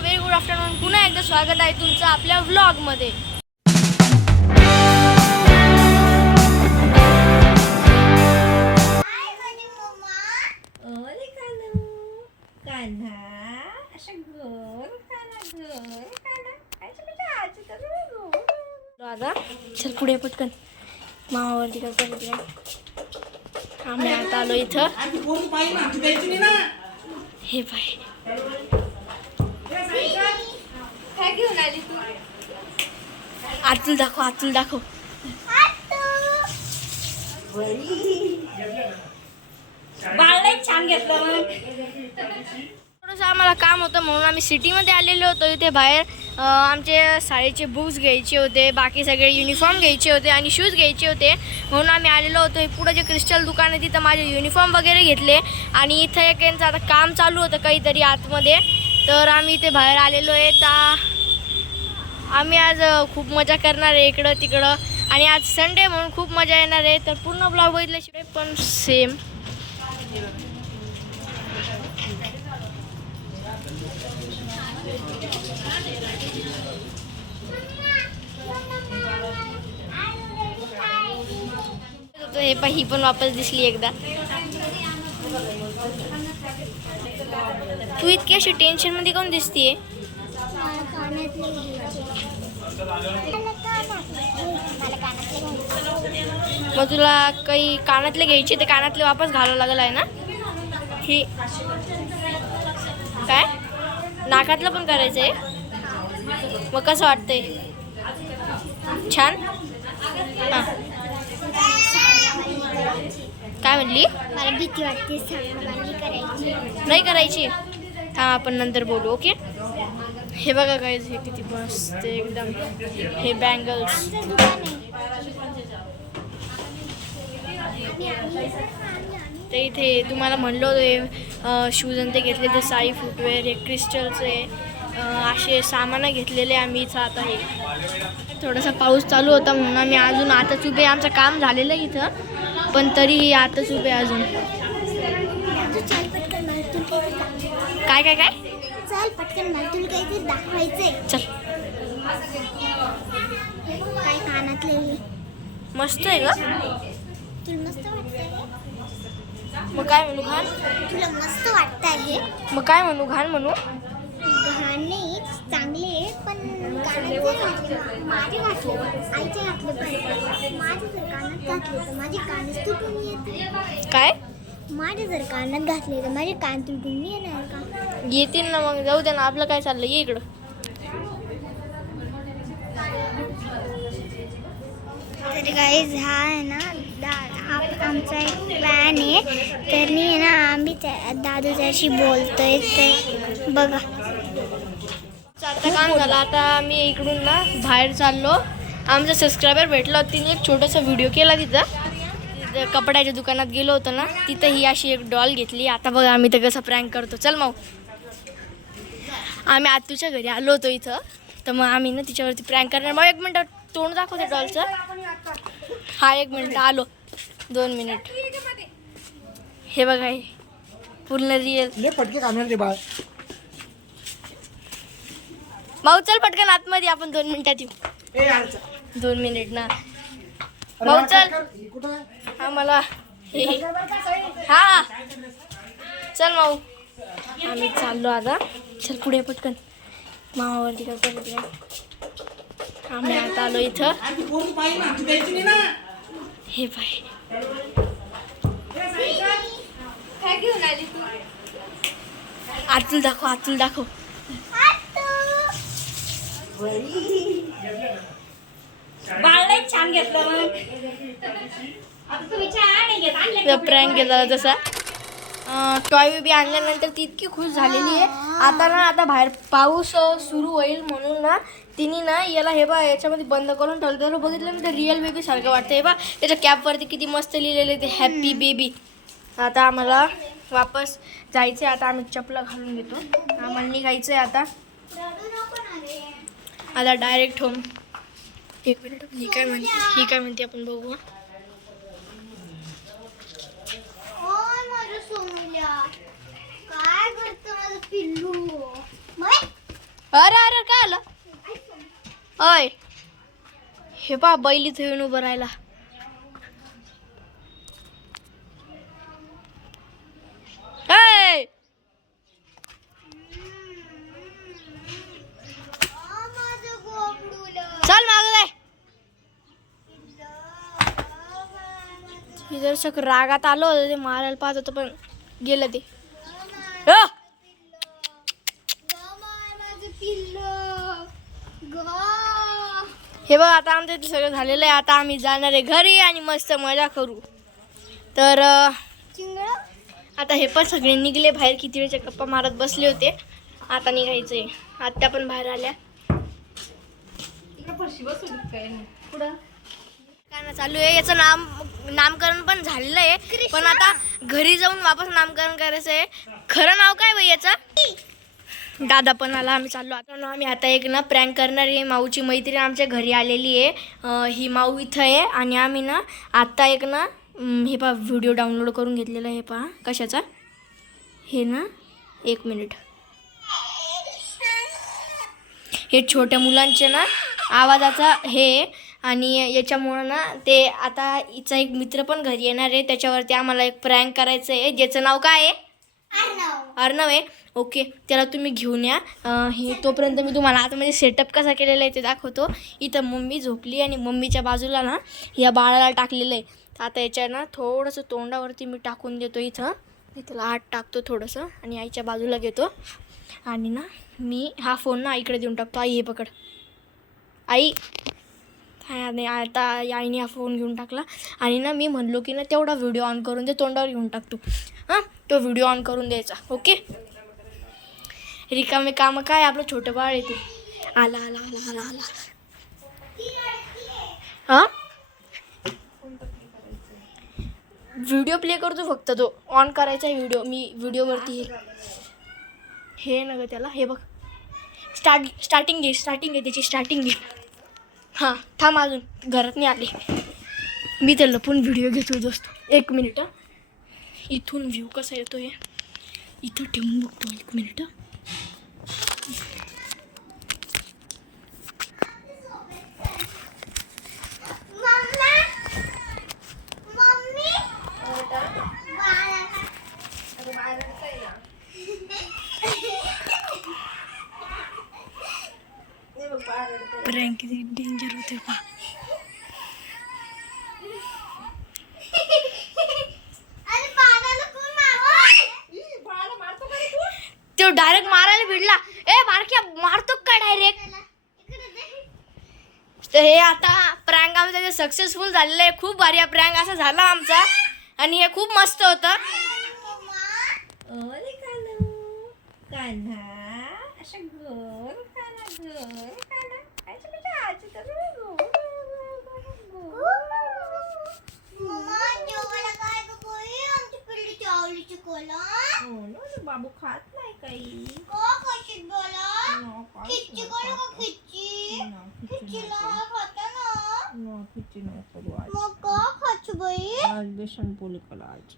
Very good afternoon. पुन्हा एकदा स्वागत आहे तुमचं आपल्या व्लॉगमध्ये. आता चल पुढे पटकन मामावरती करतो. आम्ही आता आलो इथं. हे बाय काय घेऊन आली तू? आतूल दाखव. बाळ छान घेतलं. थोडंसं आम्हाला काम होतं म्हणून आम्ही सिटीमध्ये आलेलो होतो. इथे बाहेर आमचे शाळेचे बुक्स घ्यायचे होते, बाकी सगळे युनिफॉर्म घ्यायचे होते आणि शूज घ्यायचे होते म्हणून आम्ही आलेलो होतो. हे पुढं जे क्रिस्टल दुकान आहे तिथं माझे युनिफॉर्म वगैरे घेतले आणि इथं एक यांचं आता काम चालू होतं काहीतरी आतमध्ये, तर आम्ही इथे बाहेर आलेलो आहे. तर आम्ही आज खूप मजा करणार आहे इकडं तिकडं आणि आज संडे म्हणून खूप मजा येणार आहे. तर पूर्ण ब्लॉग बघितल्याशिवाय पण सेम हे ही पण वापस दिसली एकदा. तू इतकी अशी टेन्शन मध्ये कोण दिसतीये? मग तुला काही कानातले घ्यायचे ते कानातले वापस घालावं लागल आहे ना? हे काय नाकातलं पण करायचंय? मग कसं वाटतंय? छान. हां काय म्हणली? मला भीती वाटते. नाही करायची. हां आपण नंतर बोलू. ओके. हे बघा काय हे किती मस्त एकदम. हे बँगल्स ते इथे तुम्हाला म्हणलं होतं शूज आणि ते घेतले ते साई फुटवेअर, हे क्रिस्टलचे असे सामान घेतलेले आम्ही इथं. आता हे थोडासा पाऊस चालू होता म्हणून आम्ही अजून आताच उभे. आमचं काम झालेलं आहे इथं पण तरी आताच उभे अजून. काय काय काय चल पटकन मला तुला काहीतरी दाखवायचंय. चल. काय कानातले मस्त आहे का? तुला मस्त वाटतंय? मग काय म्हणू घाण? तुला मस्त वाटतंय हे? मग काय म्हणू घाण म्हणू? घाण नाही, चांगले पण कानातले घातले. माझे घातले, आईचे घातले पण माझे जर कानात घातले तर माझे कानच तुटून येते. काय? माझे जर कानात घातले तर माझे कान तुटून येणार का? येतील ना. मग जाऊ दे ना. आपलं काय चाललं? ये इकडं. तर गाईज हा आहे ना हा आमचा एक प्लॅन आहे. तर मी आहे ना आम्ही दादूच्याशी बोलतोय ते बघा. आता काम झालं. आता आम्ही इकडून ना बाहेर चाललो. आमचा सबस्क्रायबर भेटला होता, तिने एक छोटासा व्हिडिओ केला तिथं कपड्याच्या दुकानात गेलो होतो ना, तिथं ही अशी एक डॉल घेतली. आता बघा आम्ही तर कसं प्रँक करतो. चल मग आम्ही आतूच्या घरी आलो होतो इथं, तर मग आम्ही ना तिच्यावरती प्रँक करणार. मग 1 मिनिट तोंड दाखवते डॉलचं. हा 1 मिनिट आलो. 2 मिनिट. हे बघा हे पूर्ण रिअल. पटके काढणार रे बाळ. भाऊ चल पटकन आतमध्ये, आपण 2 मिनिटात येऊ. 2 मिनिट ना भाऊ चल. हा मला हा चल भाऊ. आम्ही चाललो आता. चल पुढे पटकन मामावरती करतो. आम्ही आता आलो इथं. हे बाय काय घेऊन आली तू? आतूल दाखव. बाळ छान घेतलं. प्रँक केला तसा. टॉय बेबी आणल्यानंतर ती इतकी खुश झालेली आहे. आता बाहेर पाऊस सुरू होईल म्हणून ना तिने ना याला हे बा याच्यामध्ये बंद करून ठेवलं. तर बघितलं ना ते रिअल बेबी सारखं वाटतं. हे बा त्याच्या कॅपवरती किती मस्त लिहिलेलं आहे ते हॅपी बेबी. आता आम्हाला वापस जायचं आहे. आता आम्ही चपला घालून घेतो. आम्हाला निघायचं आहे आता डायरेक्ट होम. 1 मिनिट. ही काय म्हणते आपण बघू. काय करतो माझं पिल्लू? अरे अरे काय आलं अय हे पा बैल इथे येऊन उभं राहिला. चल माग जाय. दर्शक रागात आलो होतं ते मारायला पाहत होतं पण गेलं ते. हे बघ आता आमचं इथे सगळं झालेलं आहे. आता आम्ही जाणार आहे घरी आणि मस्त मजा करू. तर आता हे पण सगळे निघले बाहेर. किती वेळच्या गप्पा मारत बसले होते. आता निघायचंय. आत्या पण बाहेर आल्या. पुढं गाणं चालू आहे. याचं नामकरण पण झालेलं आहे पण आता घरी जाऊन वापस नामकरण करायचं आहे. खरं नाव काय बाई याचं? दादा पण आला. आम्ही चाललो आता. आम्ही आता एक ना प्रँक करणार आहे. माऊची मैत्रीण आमच्या घरी आलेली आहे. ही माऊ इथं आहे आणि आम्ही ना आत्ता एक ना हे पहा व्हिडिओ डाउनलोड करून घेतलेला आहे. पहा कशाचा हे ना 1 मिनिट. हे छोट्या मुलांचे ना आवाजाचा हे आणि याच्यामुळं ना ते आता हिचा एक मित्र पण घरी येणार आहे. त्याच्यावरती आम्हाला एक प्रँक करायचं आहे ज्याचं नाव काय आहे? अर्णव आहे. ओके त्याला तुम्ही घेऊन या. हे तोपर्यंत मी तुम्हाला आतमध्ये सेटअप कसा केलेला आहे ते दाखवतो. इथं मम्मी झोपली आणि मम्मीच्या बाजूला ना या बाळाला टाकलेलं आहे. तर आता याच्या ना थोडंसं तोंडावरती मी टाकून देतो. इथं त्याला आत टाकतो थोडंसं आणि आईच्या बाजूला घेतो आणि ना मी हा फोन ना आईकडे देऊन टाकतो. आई हे पकड. आई आणि आता आईने हा फोन घेऊन टाकला आणि ना मी म्हणलो की ना तेवढा व्हिडिओ ऑन करून दे. तोंडावर घेऊन टाकतो. हां तो व्हिडिओ ऑन करून द्यायचा. ओके रिकामे कामं काय आपलं छोटं बाळ येते. आला आला आला आला आला. हां व्हिडिओ प्ले करतो फक्त. तो ऑन करायचा व्हिडिओ. मी व्हिडिओवरती हे न ग त्याला हे बघ स्टार्टिंग घे त्याची स्टार्टिंग घे. हां थांब अजून घरात नाही आले. मी तर लपून व्हिडिओ घेतो दोस्त. 1 मिनिट. इथून व्ह्यू कसा येतो आहे इथं ठेवून बघतो. 1 मिनिट. प्रँक किती डेंजर होते पा. तो डायरेक्ट मारायला भिडला. ए बारक्या मारतो का डायरेक्ट. तर हे आता प्रँक आमचा सक्सेसफुल झालेलं आहे. खूप भारी प्रँक असा झाला आमचा आणि हे खूप मस्त होतं. बाबू खात नाही काही. बेसन पोळी करायची.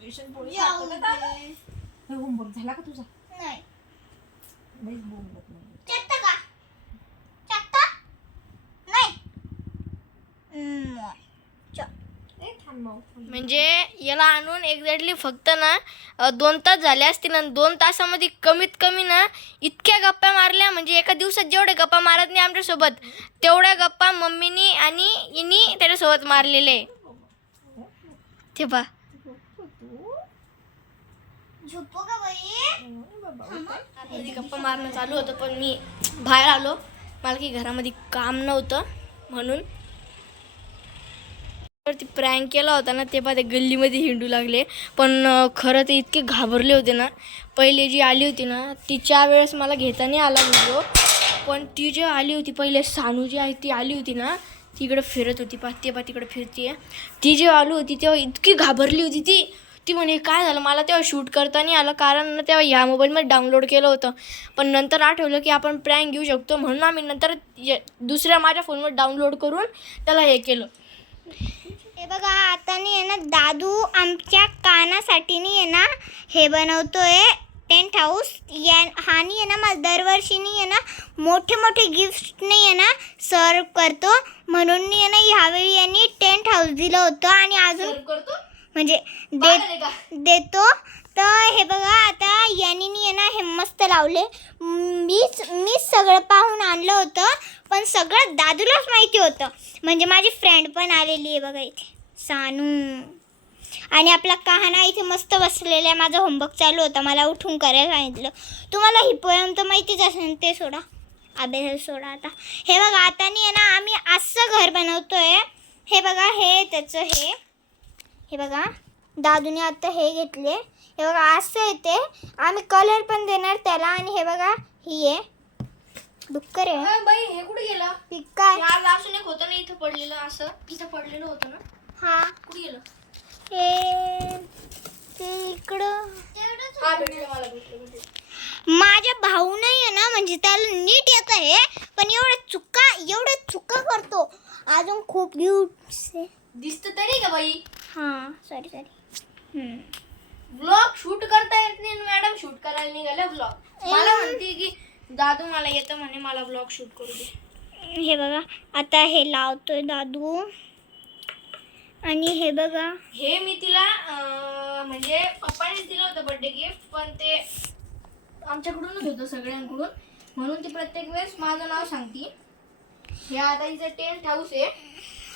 बेसन पोळी होमवर्क झाला का तुझा? म्हणजे याला आणून एक्झॅक्टली फक्त ना 2 तास झाले असतील आणि 2 तासामध्ये कमीत कमी ना इतक्या गप्पा मारल्या. म्हणजे एका दिवसात जेवढे गप्पा मारत नाही आमच्यासोबत तेवढ्या गप्पा मम्मीनी आणि इनी त्याच्यासोबत मारलेले. ते पा गप्पा मारणं चालू होतं पण मी बाहेर आलो. मला की घरामध्ये काम नव्हतं म्हणून. ती प्रँक केला होता ना ते पा ते गल्लीमध्ये हिंडू लागले पण खरं ते इतके घाबरले होते ना. पहिले जी आली होती ना तिच्या वेळेस मला घेता नाही आला व्हिडिओ. पण ती जी आली होती पहिले सानू जी आहे ती आली होती ना तिकडे फिरत होती. तिकडे फिरती आहे. ती जेव्हा आली होती तेव्हा इतकी घाबरली होती ती म्हणे काय झालं. मला तेव्हा शूट करता नाही आलं कारण ना तेव्हा ह्या मोबाईलमध्ये डाउनलोड केलं होतं. पण नंतर आठवलं की आपण प्रँक घेऊ शकतो म्हणून आम्ही नंतर दुसऱ्या माझ्या फोनवर डाउनलोड करून त्याला हे केलं. हे बघा आता नी आहे ना दादू आमच्या कानासाठी नी आहे ना हे बनवतोय टेंट हाऊस. हानी आहे ना मला दरवर्षीनी आहे ना मोठे मोठे गिफ्ट नाही आहे ना सर्व करतो म्हणून नी आहे ना ह्यावेळी यांनी टेंट हाऊस दिलं होतं आणि अजून करतो म्हणजे देतो. तर हे बघा आता यांनी आहे ना हे मस्त लावले. मीच सगळं पाहून आणलं होतं पण सगळं दादूलाच माहिती होतं. म्हणजे माझी फ्रेंड पण आलेली आहे बघा इथे सानू. आणि आपला कहाणा इथे मस्त बसलेला आहे. माझा होमवर्क चालू होता मला उठून करायला सांगितलं. तुम्हाला ही पोयम तर माहितीच असेल ते सोडा अभ्यास सोडा. आता हे बघा आता आहे ना आम्ही असं घर बनवतोय. हे बघा हे त्याचं हे बघा दादूने आता हे घेतले. हे बघा असं येते. आम्ही कलर पण देणार त्याला. आणि हे बघा ही आहे डुक्कर आहे बाई हे कुठे गेलं काय आज असून एक होतं ना इथं पडलेलं असं इथं पडलेलं होतं ना हा कुठे गेलं हे ते इकडं हा भेटलं मला भेटलं. माझ्या भाऊ नाही आहे ना म्हणजे त्याला नीट येत आहे पण एवढ्या चुका करतो. अजून खूप गिफ्ट दिसत तरी का बाई हां सॉरी ब्लॉग शूट करता येत नाही मॅडम शूट करायला निघाले ब्लॉग. मला म्हणते की दादू मला येतं म्हणे मला ब्लॉग शूट करू दे. हे बघा आता हे लावतोय दादू. आणि हे बघा हे मी तिला म्हणजे पप्पानेच दिलं होतं बर्थडे गिफ्ट पण ते आमच्याकडूनच होतं सगळ्यांकडून म्हणून ती प्रत्येक वेळेस माझं नाव सांगते. हे आता इथे टेंट हाऊस आहे.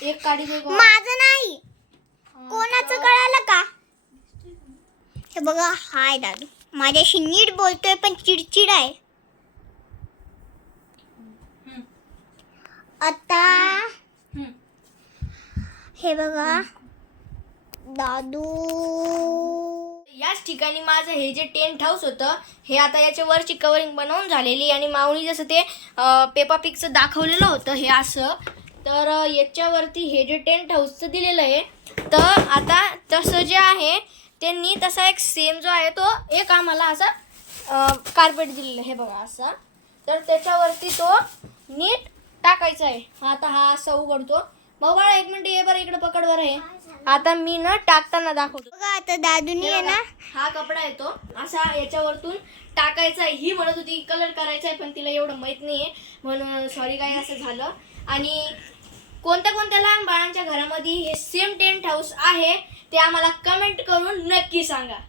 एक काडी माझं नाही कोणाचं कळालं का. हे बघा हाय दादू माझ्याशी नीट बोलतोय पण चिडचिड आहे. आता हे बघा दादू याच ठिकाणी माझं हे जे टेंट हाऊस होतं हे आता याच्या वरची कवरिंग बनवून झालेली आणि माऊनी जसं ते पेपा पिगचं दाखवलेलं होतं हे असं. तर याच्यावरती हे जे टेंट हाऊसचं दिलेलं आहे तर आता तसं जे आहे त्यांनी तसा एक सेम जो आहे तो एक आम्हाला असा कार्पेट दिलेलं हे बघा असा. तर त्याच्यावरती तो नीट टाकायचा आहे. आता हा असा उघडतो. भाऊ बाळा एक मिनिट ये बरं इकडे पकड बरं हे. आता मी ना टाकताना दाखवतो बघा आता दादूनी आहे ना हा कपडा येतो असा याच्यावरतून टाकायचा आहे. ही म्हणत होती कलर करायचा आहे पण तिला एवढं माहीत नाही आहे म्हणून सॉरी काय असं झालं. आणि कोणत्या कोणत्या लहान बाळांच्या घरामध्ये हे सेम टेंट हाऊस आहे ते आम्हाला कमेंट करून नक्की सांगा.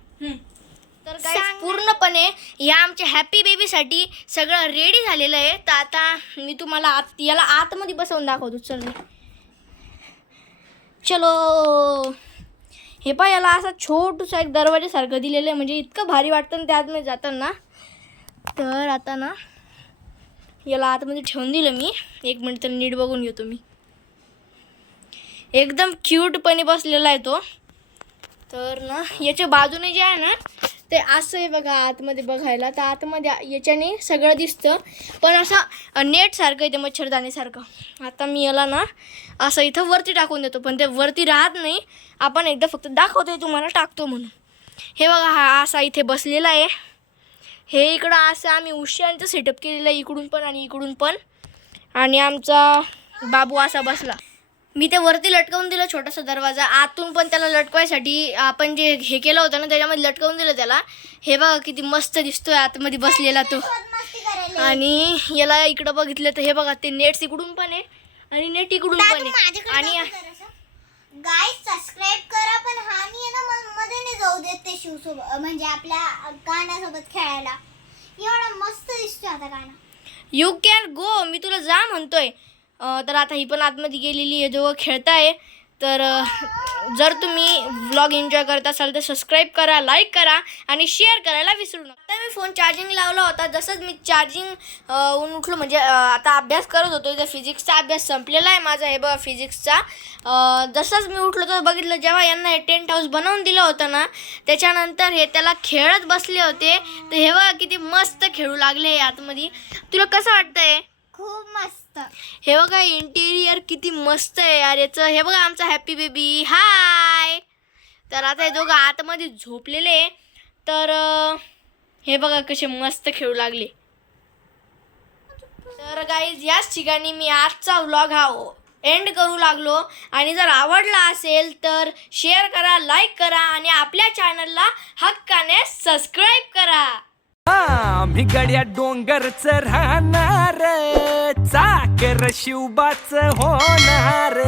तर काय पूर्णपणे या आमच्या हॅपी बेबीसाठी सगळं रेडी झालेलं आहे. तर आता मी तुम्हाला याला आतमध्ये बसवून दाखवतो. चलो हे पहा याला असा छोटूसा एक दरवाजासारखं दिलेलं आहे म्हणजे इतकं भारी वाटतं ना त्या आतमध्ये जाताना. तर आता ना याला आतमध्ये ठेवून दिलं मी. एक मिनिट तर नीट बघून घेतो मी. एकदम क्यूटपणे बसलेला आहे तो. तर ना याच्या बाजूने जे आहे ना ते असं आहे बघा आतमध्ये बघायला. तर आतमध्ये याच्याने सगळं दिसतं पण असं नेटसारखं आहे ते मच्छरदाणीसारखं. आता मी याला ना असं इथं वरती टाकून देतो पण ते वरती राहत नाही. आपण एकदा फक्त दाखवतोय तुम्हाला टाकतो म्हणून. हे बघा हा असा इथे बसलेला आहे. हे इकडं असं आम्ही उशांचं सेटअप केलेलं आहे इकडून पण आणि इकडून पण. आणि आमचा बाबू असा बसला. मी ते वरती लटकवून दिलं छोटासा दरवाजा. आतून पण त्याला लटकवायसाठी आपण जे हे केलं होतं ना त्याच्यामध्ये लटकवून दिलं त्याला. हे बघा किती मस्त दिसतोय आतमध्ये बसलेला तो. आणि याला इकडं बघितलं तर हे बघा ते नेट्स इकडून पण आहे आणि नेट इकडून पण आहे. आणि गाईज सबस्क्राईब करा पण हा नाही ना मध्ये नाही जाऊ देत ते शिवसोबत म्हणजे आपल्या गाण्यासोबत खेळायला. एवढा मस्त दिसतो आता गाणं. यू कॅन गो मी तुला जा म्हणतोय. तर आता ही पण आतमध्ये गेलेली आहे दोघं खेळताय. तर जर तुम्ही व्लॉग एन्जॉय करत असाल तर सबस्क्राईब करा लाईक करा आणि शेअर करायला विसरू नका. आता मी फोन चार्जिंग लावला होता. जसंच मी चार्जिंग उठलो म्हणजे आता अभ्यास करत होतो. इथं फिजिक्सचा अभ्यास संपलेला आहे माझा. हे बघा फिजिक्सचा. जसंच मी उठलो तर बघितलं जेव्हा यांना हे टेंट हाऊस बनवून दिलं होतं ना त्याच्यानंतर हे त्याला खेळत बसले होते. तर हे बघा किती मस्त खेळू लागले आतमध्ये. तुला कसं वाटतंय. खूप मस्त. हे बघा इंटिरियर किती मस्त आहे यार याचं. हे बघा आमचा हॅपी बेबी हाय. तर आता हे दोघं आतमध्ये झोपलेले. तर हे बघा कसे मस्त खेळू लागले. तर गाईज याच ठिकाणी मी आजचा व्लॉग हा एंड करू लागलो. आणि जर आवडला असेल तर शेअर करा, लाईक करा आणि आपल्या चॅनलला हक्काने सबस्क्राईब करा. आम्ही गड्या डोंगरच राहणार, चाकर शिवबाच होणार.